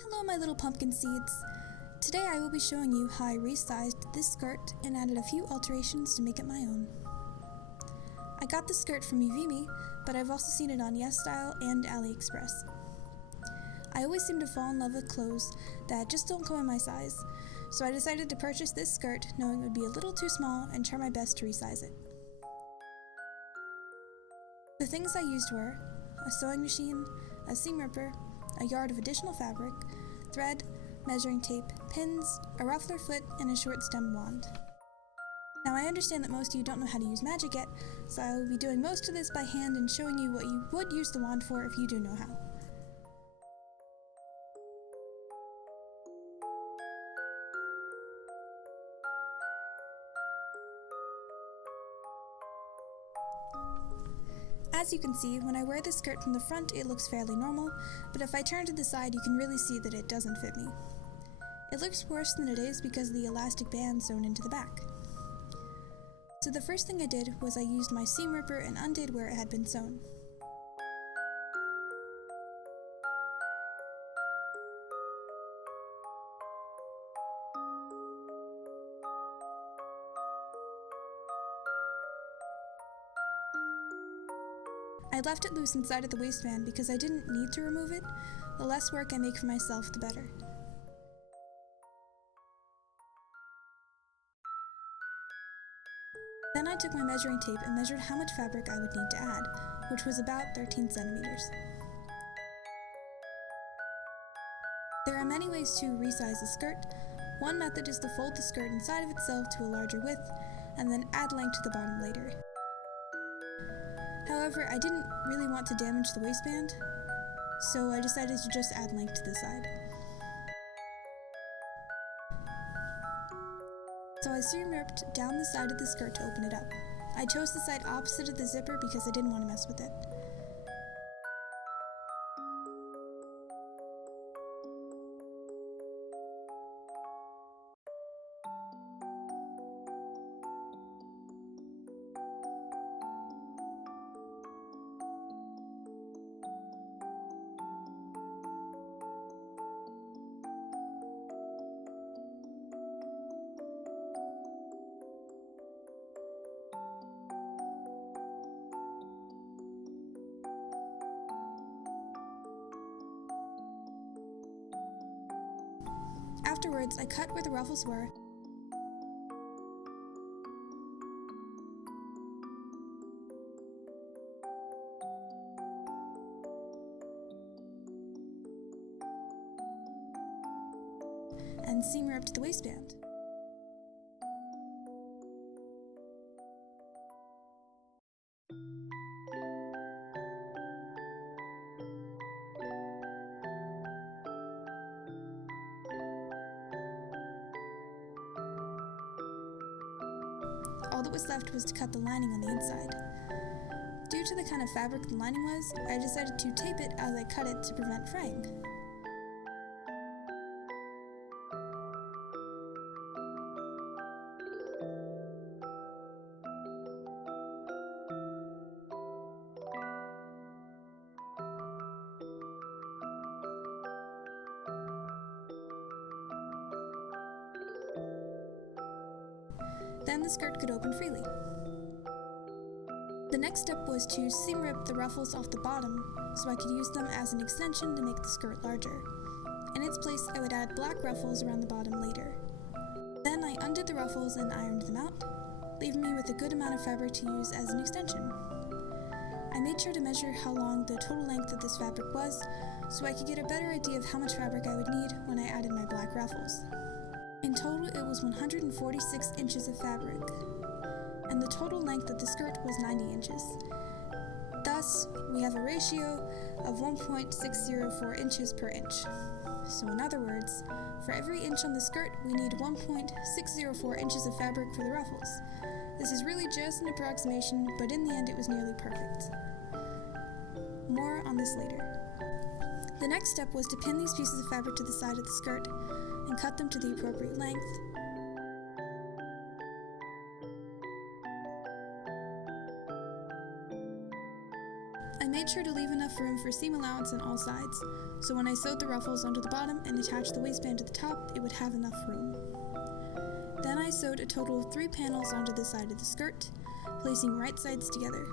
Hello my little pumpkin seeds! Today I will be showing you how I resized this skirt and added a few alterations to make it my own. I got this skirt from Youvimi, but I've also seen it on YesStyle and AliExpress. I always seem to fall in love with clothes that just don't come in my size, so I decided to purchase this skirt knowing it would be a little too small and try my best to resize it. The things I used were a sewing machine, a seam ripper, a yard of additional fabric, thread, measuring tape, pins, a ruffler foot, and a short stem wand. Now I understand that most of you don't know how to use Magic yet, so I will be doing most of this by hand and showing you what you would use the wand for if you do know how. As you can see, when I wear the skirt from the front it looks fairly normal, but if I turn to the side you can really see that it doesn't fit me. It looks worse than it is because of the elastic band sewn into the back. So the first thing I did was I used my seam ripper and undid where it had been sewn. I left it loose inside of the waistband because I didn't need to remove it. The less work I make for myself, the better. Then I took my measuring tape and measured how much fabric I would need to add, which was about 13 centimeters. There are many ways to resize a skirt. One method is to fold the skirt inside of itself to a larger width, and then add length to the bottom later. However, I didn't really want to damage the waistband, so I decided to just add length to the side. So I seam ripped down the side of the skirt to open it up. I chose the side opposite of the zipper because I didn't want to mess with it. Afterwards, I cut where the ruffles were, and seam ripped the waistband. All that was left was to cut the lining on the inside. Due to the kind of fabric the lining was, I decided to tape it as I cut it to prevent fraying. Then the skirt could open freely. The next step was to seam rip the ruffles off the bottom so I could use them as an extension to make the skirt larger. In its place, I would add black ruffles around the bottom later. Then I undid the ruffles and ironed them out, leaving me with a good amount of fabric to use as an extension. I made sure to measure how long the total length of this fabric was so I could get a better idea of how much fabric I would need when I added my black ruffles. In total, it was 146 inches of fabric, and the total length of the skirt was 90 inches. Thus, we have a ratio of 1.604 inches per inch. So in other words, for every inch on the skirt, we need 1.604 inches of fabric for the ruffles. This is really just an approximation, but in the end it was nearly perfect. More on this later. The next step was to pin these pieces of fabric to the side of the skirt and cut them to the appropriate length. I made sure to leave enough room for seam allowance on all sides, so when I sewed the ruffles onto the bottom and attached the waistband to the top, it would have enough room. Then I sewed a total of 3 panels onto the side of the skirt, placing right sides together.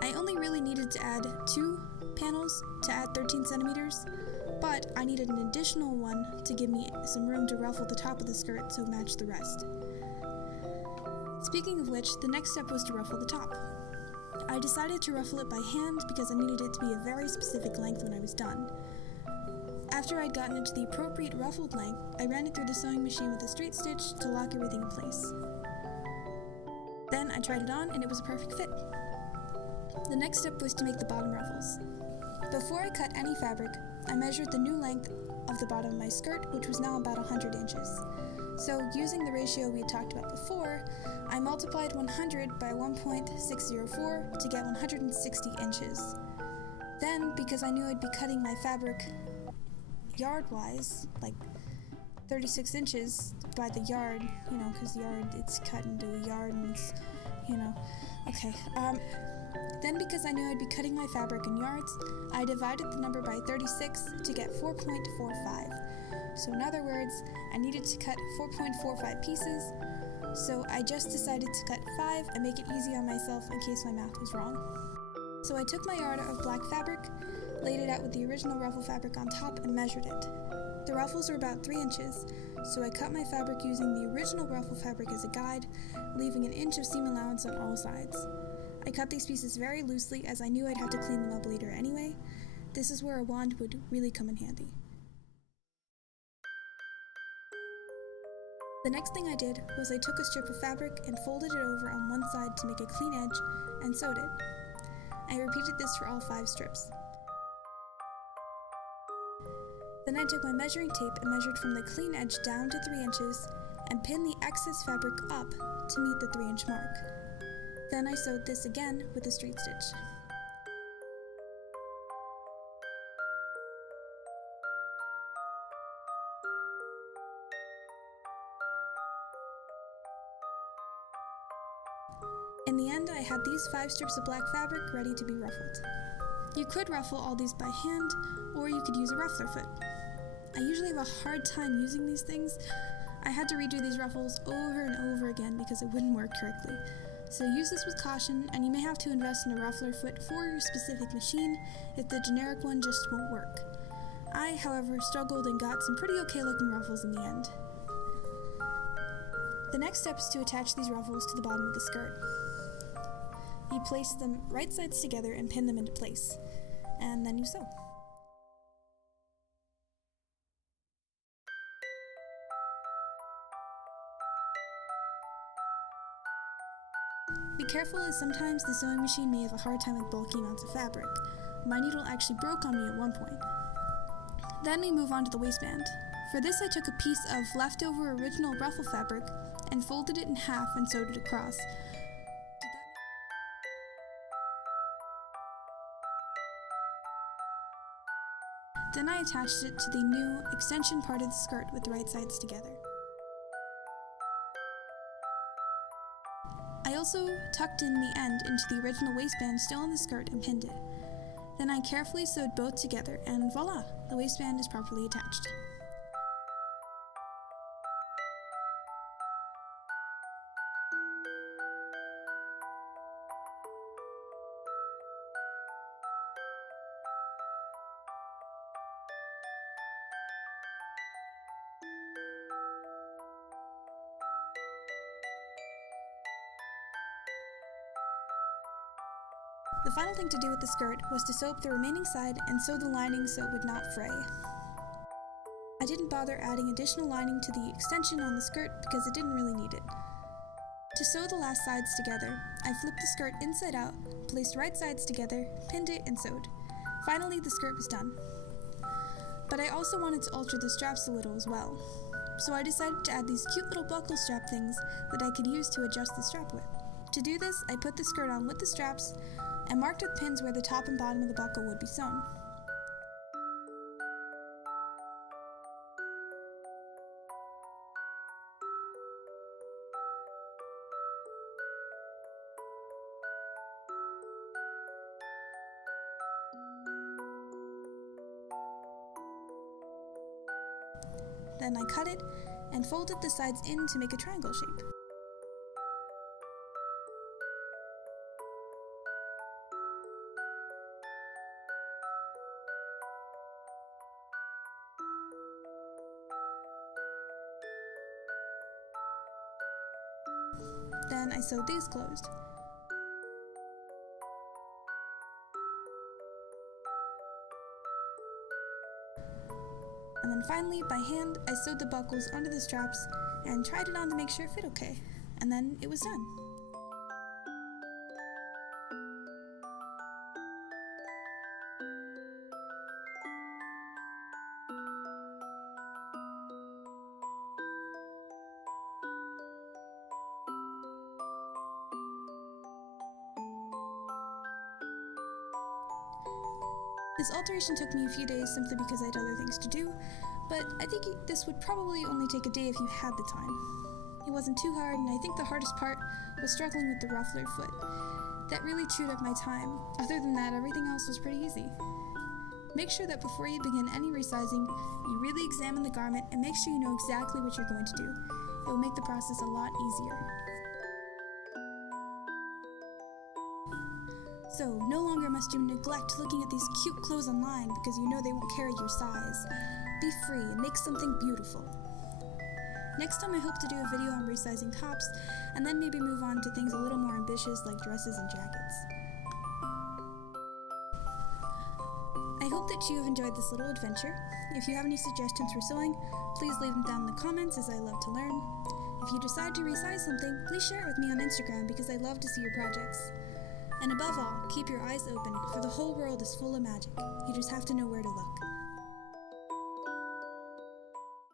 I only really needed to add 2 panels to add 13 centimeters, but I needed an additional one to give me some room to ruffle the top of the skirt so it matched the rest. Speaking of which, the next step was to ruffle the top. I decided to ruffle it by hand because I needed it to be a very specific length when I was done. After I'd gotten it to the appropriate ruffled length, I ran it through the sewing machine with a straight stitch to lock everything in place. Then I tried it on and it was a perfect fit. The next step was to make the bottom ruffles. Before I cut any fabric, I measured the new length of the bottom of my skirt, which was now about 100 inches. So using the ratio we had talked about before, I multiplied 100 by 1.604 to get 160 inches. Then, because I knew I'd be cutting my fabric yard-wise, like 36 inches by the yard, because yard, it's cut into a yard and it's, okay. Then because I knew I'd be cutting my fabric in yards, I divided the number by 36 to get 4.45. So in other words, I needed to cut 4.45 pieces, so I just decided to cut 5 and make it easy on myself in case my math was wrong. So I took my yard of black fabric, laid it out with the original ruffle fabric on top, and measured it. The ruffles were about 3 inches, so I cut my fabric using the original ruffle fabric as a guide, leaving an inch of seam allowance on all sides. I cut these pieces very loosely as I knew I'd have to clean them up later anyway. This is where a wand would really come in handy. The next thing I did was I took a strip of fabric and folded it over on one side to make a clean edge and sewed it. I repeated this for all 5 strips. Then I took my measuring tape and measured from the clean edge down to 3 inches and pinned the excess fabric up to meet the 3-inch mark. Then I sewed this again with a straight stitch. In the end, I had these 5 strips of black fabric ready to be ruffled. You could ruffle all these by hand, or you could use a ruffler foot. I usually have a hard time using these things. I had to redo these ruffles over and over again because it wouldn't work correctly. So use this with caution, and you may have to invest in a ruffler foot for your specific machine if the generic one just won't work. I, however, struggled and got some pretty okay looking ruffles in the end. The next step is to attach these ruffles to the bottom of the skirt. You place them right sides together and pin them into place, and then you sew. Be careful, as sometimes the sewing machine may have a hard time with bulky amounts of fabric. My needle actually broke on me at one point. Then we move on to the waistband. For this I took a piece of leftover original ruffle fabric and folded it in half and sewed it across. Then I attached it to the new extension part of the skirt with the right sides together. I also tucked in the end into the original waistband still on the skirt and pinned it. Then I carefully sewed both together and voila, the waistband is properly attached. The final thing to do with the skirt was to sew up the remaining side and sew the lining so it would not fray. I didn't bother adding additional lining to the extension on the skirt because it didn't really need it. To sew the last sides together, I flipped the skirt inside out, placed right sides together, pinned it, and sewed. Finally, the skirt was done. But I also wanted to alter the straps a little as well, so I decided to add these cute little buckle strap things that I could use to adjust the strap with. To do this, I put the skirt on with the straps and marked with pins where the top and bottom of the buckle would be sewn. Then I cut it and folded the sides in to make a triangle shape. Then I sewed these closed. And then finally, by hand, I sewed the buckles onto the straps and tried it on to make sure it fit okay. And then it was done. This alteration took me a few days simply because I had other things to do, but I think this would probably only take a day if you had the time. It wasn't too hard, and I think the hardest part was struggling with the ruffler foot. That really chewed up my time. Other than that, everything else was pretty easy. Make sure that before you begin any resizing, you really examine the garment and make sure you know exactly what you're going to do. It will make the process a lot easier. So, no longer must you neglect looking at these cute clothes online because you know they won't carry your size. Be free and make something beautiful. Next time I hope to do a video on resizing tops, and then maybe move on to things a little more ambitious like dresses and jackets. I hope that you have enjoyed this little adventure. If you have any suggestions for sewing, please leave them down in the comments as I love to learn. If you decide to resize something, please share it with me on Instagram because I love to see your projects. And above all, keep your eyes open, for the whole world is full of magic. You just have to know where to look.